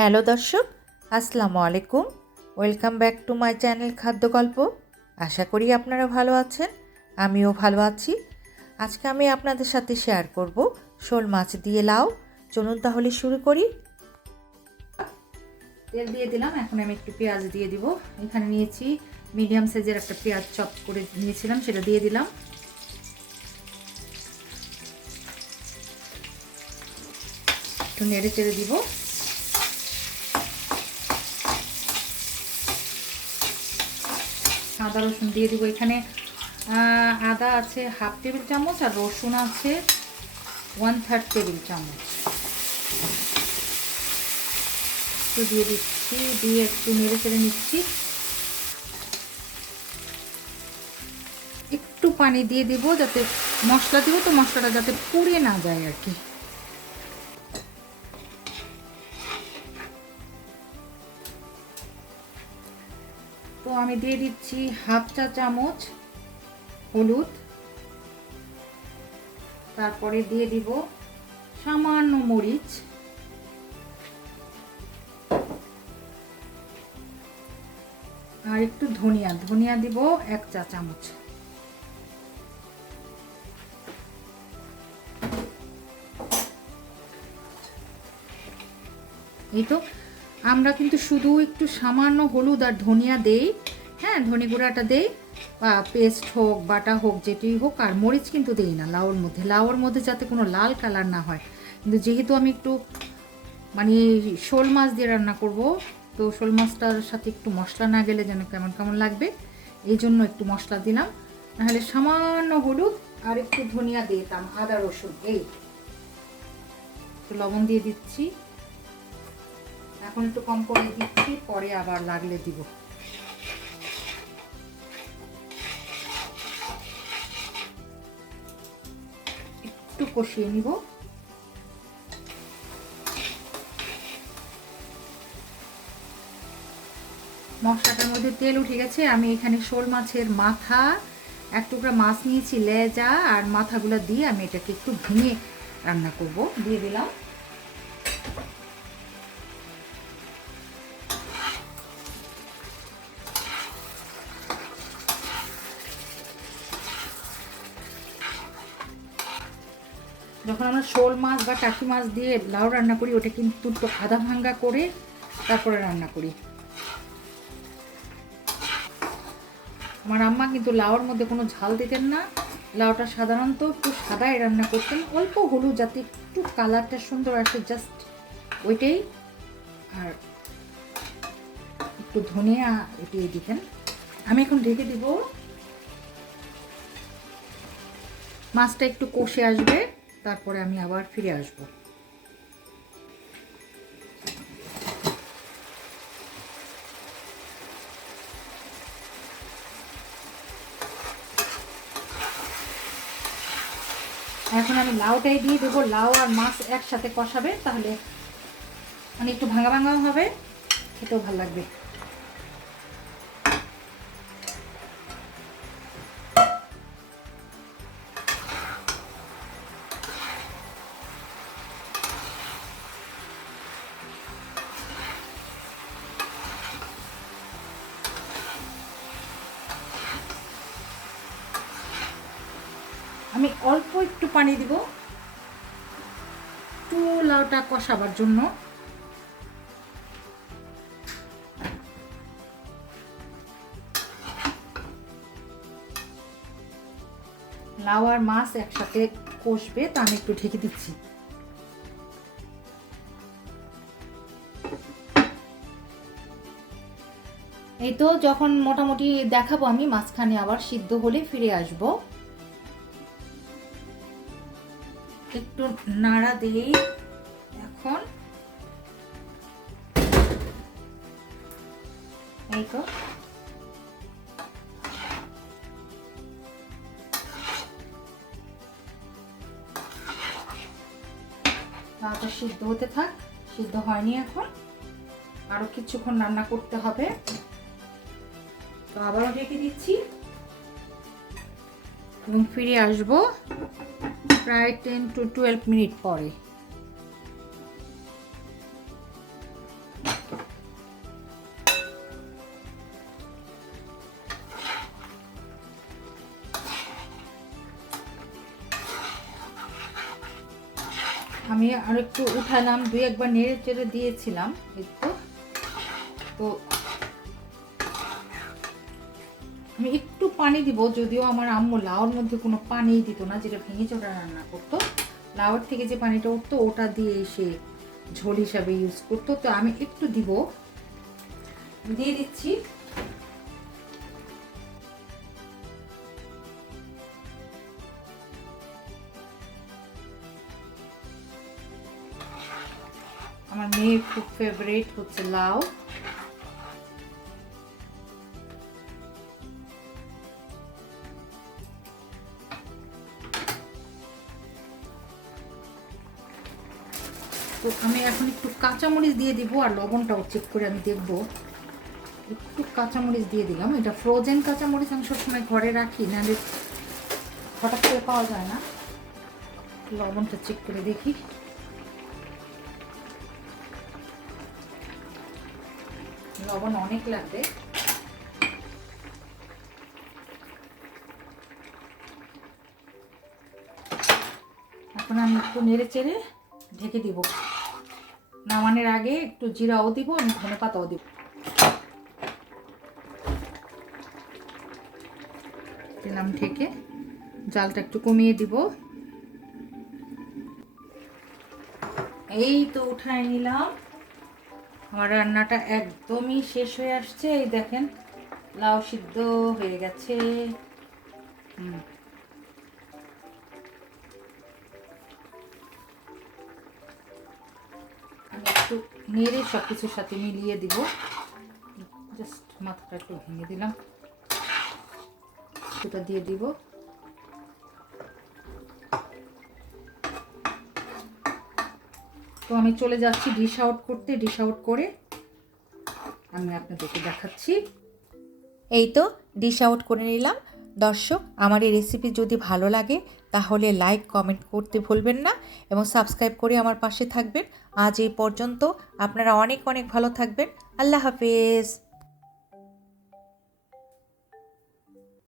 Hello দর্শক, আসসালামু আলাইকুম। Welcome back to my channel খাদ্য গল্প। আশা করি আপনারা ভালো আছেন, আমিও ভালো আছি। আজকে আমি আপনাদের সাথে শেয়ার করব শোল মাছ দিয়ে লাউ। চলুন তাহলে শুরু করি। তেল দিয়ে দিলাম, এখন আমি একটু পেঁয়াজ দিয়ে দিব। এখানে নিয়েছি মিডিয়াম সাইজের একটা পেঁয়াজ চপ করে নিয়েছিলাম, সেটা দিয়ে দিলাম। একটু নেড়ে চেড়ে দিব। আদা রসুন দিয়ে দিব। এখানে আদা আছে 1/2 টেবিল চামচ আর রসুন আছে 1/3 টেবিল চামচ। একটু দিয়ে দিচ্ছি, দিয়ে একটু নেড়ে চেড়ে নিচ্ছি। একটু পানি দিয়ে দিব, যাতে মশলা দিব তো মশলাটা যাতে পুড়ে না যায় আর কি। তো আমি দিয়ে দিচ্ছি 1/2 চা চামচ হলুদ, তারপরে দিয়ে দিব সামান্য মরিচ, আর একটু ধনিয়া দিব 1 চা চামচ। এই তো আমরা কিন্তু শুধু একটু সামান্য হলুদ আর ধনিয়া দেই, হ্যাঁ, ধনে গুঁড়াটা দেই, বা পেস্ট হোক বাটা হোক যেটাই হোক। আর মরিচ কিন্তু দেই না লাউর মধ্যে যাতে কোনো লাল কালার না হয়। কিন্তু যেহেতু আমি একটু মানে শোল মাছ দিয়ে রান্না করব, তো শোল মাছটার সাথে একটু মশলা না গেলে যেন কেমন কেমন লাগবে, এই জন্য একটু মশলা দিলাম। নাহলে সামান্য হলুদ আর একটু ধনিয়া দিতাম, আদা রসুন এই। একটু লবণ দিয়ে দিচ্ছি, এখন একটু কম করে দিচ্ছি, পরে আবার লাগলে দিব। একটু কষিয়ে নিব। মশলাটার মধ্যে তেল উঠে গেছে। আমি এখানে শোল মাছের মাথা, 1 টুকরা মাছ নিয়েছি, লেজা আর মাথাগুলো দিয়ে আমি এটাকে একটু ভেঙে রান্না করব। দিয়ে দিলাম। যখন আমরা শোল মাছ বা টাকি মাছ দিয়ে লাউ রান্না করি, ওটা কিন্তু একটু আধা ভাঙ্গা করে তারপরে রান্না করি। আমার আম্মা কিন্তু লাউর মধ্যে কোনো ঝাল দিতেন না, লাউটা সাধারণত একটু সাদাই রান্না করতেন, অল্প হলুদ যাতে একটু কালারটা সুন্দর আসে, জাস্ট ওইটাই। আর একটু ধনিয়া এটিয়ে দিতেন। আমি এখন ঢেকে দিব। মাছটা একটু কষে আসবে, তারপরে আমি আবার ফিরে আসব। এখন আমি লাউটাই দিয়ে দেবো। লাউ আর মাছ একসাথে কষাবে, তাহলে মানে একটু ভাঙা ভাঙাও হবে, খেতেও ভালো লাগবে। আমি অল্প একটু পানি দিব একটু লাউটা কষাবার জন্য। লাউ আর মাছ একসাথে কষবে, তা আমি একটু ঢেকে দিচ্ছি। এই তো যখন মোটামুটি দেখাবো আমি, মাঝখানে আবার সিদ্ধ হলে ফিরে আসব। একটু নাড়া দিই এখন। এই তো লাউটা সিদ্ধ হতে থাক, সিদ্ধ হয়নি এখন, আরো কিছুক্ষণ রান্না করতে হবে। তো আবারও ঢেকে দিচ্ছি এবং ফিরে আসব প্রায় 10 to 12 মিনিট পরে। আমি আর একটু উঠালাম, 2-1 নেড়ে চেড়ে দিয়েছিলাম একটু। তো আমি একটু পানি দিব, যদিও আমার আম্মু লাউর মধ্যে কোনো পানি দিত না, যেটা ভেঙে চড়া রান্না করতো। লাউর থেকে যে পানিটা উঠতো ওটা দিয়ে সে ঝোল হিসাবে ইউজ করতো। তো আমি একটু দিয়ে দিচ্ছি। আমার মেয়ের খুব ফেভারিট হচ্ছে লাউ। তো আমি এখন একটু কাঁচামরিচ দিয়ে দিব, আর লবণটাও চেক করে আমি দেখব। একটু কাঁচামরিচ দিয়ে দিলাম, এটা ফ্রোজেন কাঁচামরিচ আমি সবসময় ঘরে রাখি, নাহলে হঠাৎ করে পাওয়া যায় না। লবণটা চেক করে দেখি। লবণ অনেক লাগবে। এখন আমি একটু নেড়ে চেড়ে ঢেকে দিব। নামানোর আগে একটু জিরাও দিব, আমি ধনেপাতাও দিব। দিলাম ঢেকে, জালটা একটু কমিয়ে দিব। এই তো উঠায় নিলাম। আমার রান্নাটা একদমই শেষ হয়ে আসছে। এই দেখেন লাউ সিদ্ধ হয়ে গেছে। আমি একটু নেড়ে সব কিছুর সাথে মিলিয়ে দিব। জাস্ট মাথাটা একটু ভেঙে দিলাম, সেটা দিয়ে দিব। তো আমি চলে যাচ্ছি ডিশ আউট করতে। ডিশ আউট করে আমি আপনাদেরকে দেখাচ্ছি। এই তো ডিশ আউট করে নিলাম। দর্শক, আমার এই রেসিপি যদি ভালো লাগে তাহলে লাইক কমেন্ট করতে ভুলবেন না, এবং সাবস্ক্রাইব করে আমার পাশে থাকবেন। আজ এই পর্যন্ত। আপনারা অনেক অনেক ভালো থাকবেন। আল্লাহ হাফেজ।